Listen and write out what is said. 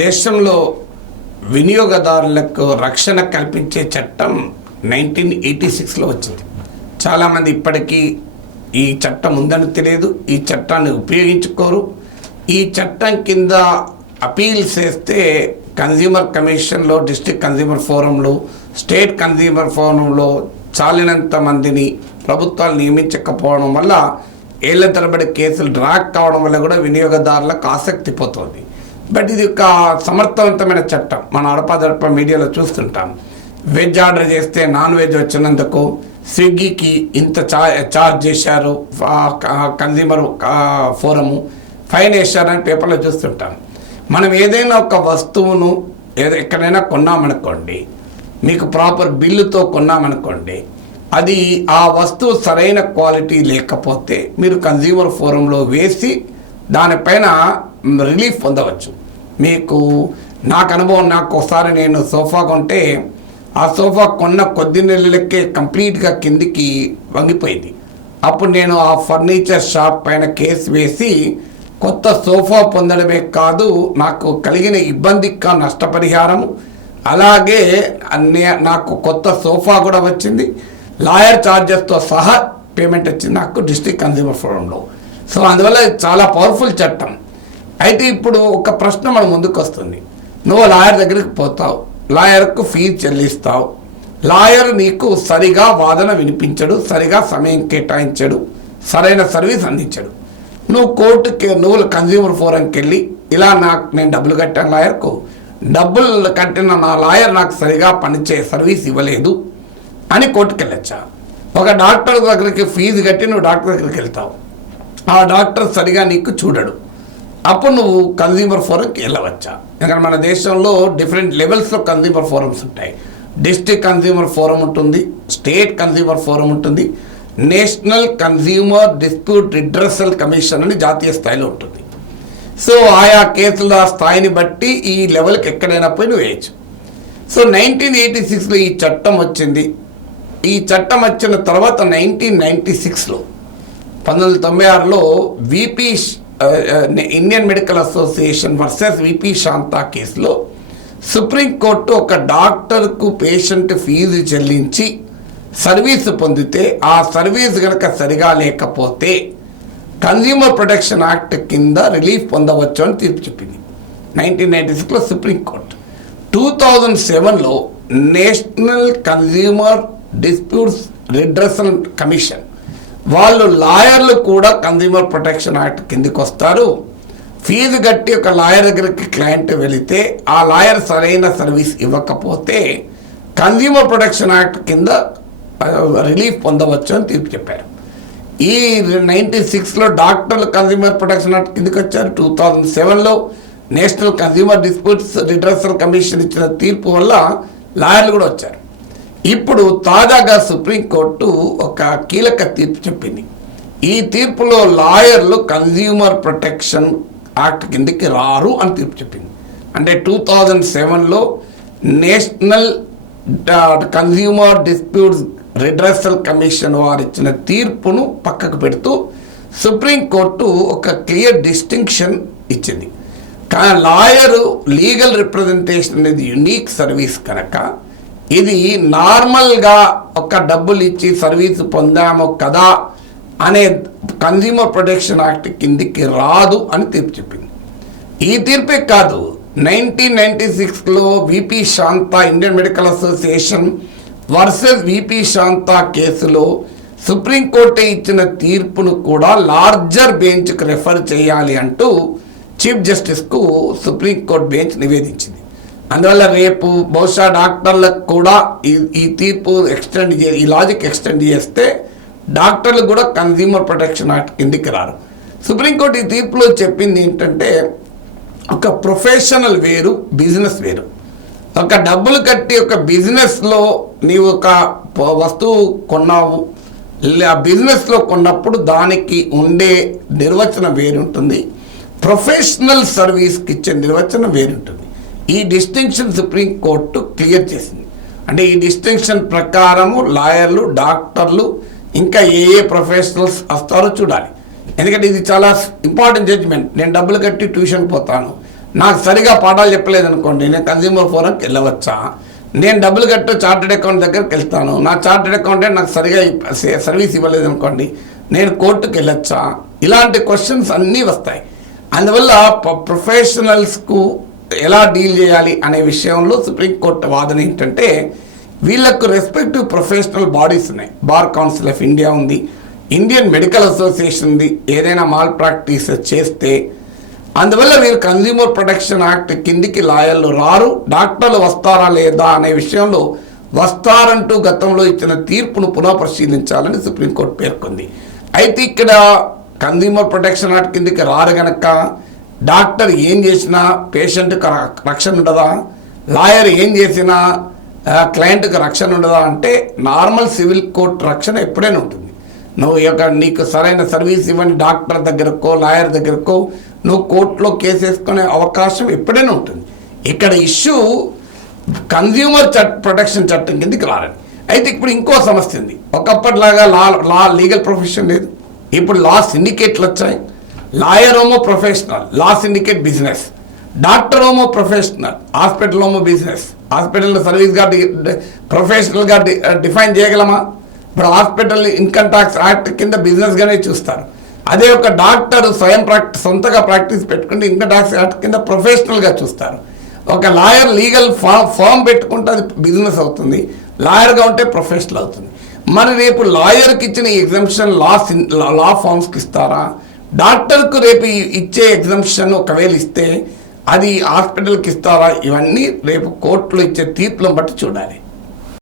దేశంలో వినియోగదారులకు రక్షణ కల్పించే చట్టం 1986లో వచ్చింది. చాలామంది ఇప్పటికీ ఈ చట్టం ఉందని తెలియదు, ఈ చట్టాన్ని ఉపయోగించుకోరు. ఈ చట్టం కింద అపీల్స్ చేస్తే కన్జ్యూమర్ కమిషన్లో, డిస్ట్రిక్ట్ కన్జ్యూమర్ ఫోరంలో, స్టేట్ కన్జ్యూమర్ ఫోరంలో చాలినంత మందిని ప్రభుత్వాలు నియమించకపోవడం వల్ల ఏళ్ల తరబడి కేసులు డ్రాక్ కావడం వల్ల కూడా వినియోగదారులకు ఆసక్తి పోతుంది. బట్ ఇది ఒక సమర్థవంతమైన చట్టం. మన అడపాదడప మీడియాలో చూస్తుంటాం. వెజ్ ఆర్డర్ చేస్తే నాన్ వెజ్ వచ్చినందుకు స్విగ్గీకి ఇంత చార్జ్ చేశారు, కన్జ్యూమర్ ఫోరము ఫైన్ వేశారని పేపర్లో చూస్తుంటాం. మనం ఏదైనా ఒక వస్తువును ఎక్కడైనా కొన్నామనుకోండి, మీకు ప్రాపర్ బిల్లుతో కొన్నామనుకోండి, అది ఆ వస్తువు సరైన క్వాలిటీ లేకపోతే మీరు కన్జ్యూమర్ ఫోరంలో వేసి దానిపైన రిలీఫ్ పొందవచ్చు. మీకు నాకు అనుభవం, నాకు ఒకసారి నేను సోఫా కొంటే ఆ సోఫా కొన్న కొద్ది నెలలకే కంప్లీట్గా కిందికి వంగిపోయింది. అప్పుడు నేను ఆ ఫర్నిచర్ షాప్ పైన కేసు వేసి కొత్త సోఫా పొందడమే కాదు, నాకు కలిగిన ఇబ్బందికి నష్టపరిహారము, అలాగే నాకు కొత్త సోఫా కూడా వచ్చింది, లాయర్ ఛార్జెస్తో సహా పేమెంట్ వచ్చింది నాకు డిస్ట్రిక్ట్ కన్జ్యూమర్ ఫోరంలో. సో అందువల్ల చాలా పవర్ఫుల్ చట్టం. అయితే ఇప్పుడు ఒక ప్రశ్న మన ముందుకు వస్తుంది. నువ్వు లాయర్ దగ్గరికి పోతావు, లాయర్కు ఫీజు చెల్లిస్తావు, లాయర్ నీకు సరిగా వాదన వినిపించడు, సరిగా సమయం కేటాయించడు, సరైన సర్వీస్ అందించడు. నువ్వు కన్జ్యూమర్ ఫోరంకి వెళ్ళి ఇలా నేను డబ్బులు కట్టాను లాయర్కు, డబ్బులు కట్టిన నా లాయర్ నాకు సరిగా పనిచే సర్వీస్ ఇవ్వలేదు అని కోర్టుకు వెళ్ళొచ్చా? ఒక డాక్టర్ దగ్గరికి ఫీజు కట్టి నువ్వు డాక్టర్ దగ్గరికి వెళ్తావు, ఆ డాక్టర్ సరిగా నీకు చూడడు, అప్పుడు నువ్వు కన్జ్యూమర్ ఫోరంకి వెళ్ళవచ్చా? ఎందుకంటే మన దేశంలో డిఫరెంట్ లెవెల్స్లో కన్జ్యూమర్ ఫోరమ్స్ ఉంటాయి. డిస్ట్రిక్ట్ కన్జ్యూమర్ ఫోరం ఉంటుంది, స్టేట్ కన్జ్యూమర్ ఫోరం ఉంటుంది, national consumer dispute redressal commission అని జాతీయ స్థాయిలో ఉంటుంది. సో ఆయా కేసుల స్థాయిని బట్టి ఈ లెవెల్కి ఎక్కడైనా పోయి నువ్వు వేయచ్చు. సో 1986లో ఈ చట్టం వచ్చింది. ఈ చట్టం వచ్చిన తర్వాత 1996లో 1996లో VP Indian medical association versus VP Shantha కేసులో సుప్రీంకోర్టు ఒక డాక్టర్కు పేషెంట్ ఫీజు చెల్లించి సర్వీసు పొందితే ఆ సర్వీస్ కనుక సరిగా లేకపోతే కన్జ్యూమర్ ప్రొటెక్షన్ యాక్ట్ కింద రిలీఫ్ పొందవచ్చు అని తీర్పు చెప్పింది 1996లో సుప్రీంకోర్టు. 2007లో national consumer disputes redressal commission వాళ్ళు లాయర్లు కూడా కన్జ్యూమర్ ప్రొటెక్షన్ యాక్ట్ కిందకి వస్తారు. ఫీజు కట్టి ఒక లాయర్ దగ్గరికి క్లయింట్ వెళితే ఆ లాయర్ సరైన సర్వీస్ ఇవ్వకపోతే కన్జ్యూమర్ ప్రొటెక్షన్ యాక్ట్ కింద రిలీఫ్ పొందవచ్చు అని తీర్పు చెప్పారు. ఈ 96లో డాక్టర్లు కన్జ్యూమర్ ప్రొటెక్షన్ యాక్ట్ కిందకి వచ్చారు. 2007లో national consumer disputes redressal commission ఇచ్చిన తీర్పు వల్ల లాయర్లు కూడా వచ్చారు. ఇప్పుడు తాజాగా సుప్రీంకోర్టు ఒక కీలక తీర్పు చెప్పింది. ఈ తీర్పులో లాయర్లు కన్జ్యూమర్ ప్రొటెక్షన్ యాక్ట్ కిందకి రారు అని తీర్పు చెప్పింది. అంటే 2007లో national consumer disputes redressal commission వారు ఇచ్చిన తీర్పును పక్కకు పెడుతూ సుప్రీంకోర్టు ఒక క్లియర్ డిస్టింక్షన్ ఇచ్చింది. కానీ లాయరు లీగల్ రిప్రజెంటేషన్ అనేది యునీక్ సర్వీస్ కనుక ఇది నార్మల్గా ఒక డబ్బులు ఇచ్చి సర్వీసు పొందాము కదా అనే కన్జ్యూమర్ ప్రొటెక్షన్ యాక్ట్ కిందికి రాదు అని తీర్పు చెప్పింది. ఈ తీర్పే కాదు, 1996లో VP Shantha Indian medical association versus VP Shantha కేసులో సుప్రీంకోర్టు ఇచ్చిన తీర్పును కూడా లార్జర్ బెంచ్కు రెఫర్ చేయాలి అంటూ చీఫ్ జస్టిస్కు సుప్రీంకోర్టు బెంచ్ నివేదించింది. అందువల్ల రేపు బహుశా డాక్టర్లకు కూడా ఈ తీర్పు ఈ లాజిక్ ఎక్స్టెండ్ చేస్తే డాక్టర్లు కూడా కన్జ్యూమర్ ప్రొటెక్షన్ యాక్ట్ కిందికి రారు. సుప్రీంకోర్టు ఈ తీర్పులో చెప్పింది ఏంటంటే ఒక ప్రొఫెషనల్ వేరు, బిజినెస్ వేరు. ఒక డబ్బులు కట్టి ఒక బిజినెస్లో నీవు ఒక వస్తువు కొన్నావు, బిజినెస్లో కొన్నప్పుడు దానికి ఉండే నిర్వచనం వేరుంటుంది, ప్రొఫెషనల్ సర్వీస్కి ఇచ్చే నిర్వచనం వేరుంటుంది. ఈ డిస్టింక్షన్ సుప్రీంకోర్టు క్లియర్ చేసింది. అంటే ఈ డిస్టింక్షన్ ప్రకారము లాయర్లు, డాక్టర్లు, ఇంకా ఏ ప్రొఫెషనల్స్ వస్తారో చూడాలి. ఎందుకంటే ఇది చాలా ఇంపార్టెంట్ జడ్జిమెంట్. నేను డబ్బులు కట్టి ట్యూషన్ పోతాను, నాకు సరిగా పాఠాలు చెప్పలేదు అనుకోండి, నేను కన్జ్యూమర్ ఫోరంకి వెళ్ళవచ్చా? నేను డబ్బులు కట్టు చార్టెడ్ అకౌంట్ దగ్గరికి వెళ్తాను, నా చార్టెడ్ అకౌంటెంట్ నాకు సరిగా సర్వీస్ ఇవ్వలేదు అనుకోండి, నేను కోర్టుకు వెళ్ళొచ్చా? ఇలాంటి క్వశ్చన్స్ అన్నీ వస్తాయి. అందువల్ల ప్రొఫెషనల్స్కు ఎలా డీల్ చేయాలి అనే విషయంలో సుప్రీంకోర్టు వాదన ఏంటంటే, వీళ్ళకు రెస్పెక్టివ్ ప్రొఫెషనల్ బాడీస్ ఉన్నాయి. బార్ కౌన్సిల్ ఆఫ్ ఇండియా ఉంది, ఇండియన్ మెడికల్ అసోసియేషన్ ఉంది. ఏదైనా మాల్ ప్రాక్టీస్ చేస్తే అందువల్ల వీరు కన్జ్యూమర్ ప్రొటెక్షన్ యాక్ట్ కిందికి లాయర్లు రారు. డాక్టర్లు వస్తారా లేదా అనే విషయంలో వస్తారంటూ గతంలో ఇచ్చిన తీర్పును పునఃపరిశీలించాలని సుప్రీంకోర్టు పేర్కొంది. అయితే ఇక్కడ కన్జ్యూమర్ ప్రొటెక్షన్ యాక్ట్ కిందికి రారు గనక డాక్టర్ ఏం చేసినా పేషెంట్కి రక్షణ ఉండదా, లాయర్ ఏం చేసినా క్లయింట్కి రక్షణ ఉండదా అంటే నార్మల్ సివిల్ కోర్టు రక్షణ ఎప్పుడైనా ఉంటుంది. నువ్వు నీకు సరైన సర్వీస్ ఇవ్వని డాక్టర్ దగ్గరకో లాయర్ దగ్గరకో నువ్వు కోర్టులో కేసు వేసుకునే అవకాశం ఎప్పుడైనా ఉంటుంది. ఇక్కడ ఇష్యూ కన్జ్యూమర్ ప్రొటెక్షన్ చట్టం కిందకి రారని. అయితే ఇప్పుడు ఇంకో సమస్య ఉంది. ఒకప్పటిలాగా లా లీగల్ ప్రొఫెషన్ లేదు, ఇప్పుడు లా సిండికేట్లు వచ్చాయి. లాయర్ ఏమో ప్రొఫెషనల్, లా సిండికేట్ బిజినెస్. డాక్టర్ ఏమో ప్రొఫెషనల్, హాస్పిటల్ ఏమో బిజినెస్. హాస్పిటల్ సర్వీస్గా ప్రొఫెషనల్గా డిఫైన్ చేయగలమా? ఇప్పుడు హాస్పిటల్ ఇన్కమ్ ట్యాక్స్ యాక్ట్ కింద బిజినెస్గానే చూస్తారు. అదే ఒక డాక్టర్ సొంతగా ప్రాక్టీస్ పెట్టుకుంటే ఇన్కమ్ ట్యాక్స్ యాక్ట్ కింద ప్రొఫెషనల్గా చూస్తారు. ఒక లాయర్ లీగల్ ఫామ్ పెట్టుకుంటే అది బిజినెస్ అవుతుంది, లాయర్గా ఉంటే ప్రొఫెషనల్ అవుతుంది. మరి రేపు లాయర్కి ఇచ్చిన ఎగ్జంప్షన్ లా ఫామ్స్కి ఇస్తారా? డాక్టర్కు రేపు ఇచ్చే ఎగ్జంప్షన్ ఒకవేళ ఇస్తే అది హాస్పిటల్కి ఇస్తారా? ఇవన్నీ రేపు కోర్టులో ఇచ్చే తీర్పులను బట్టి చూడాలి.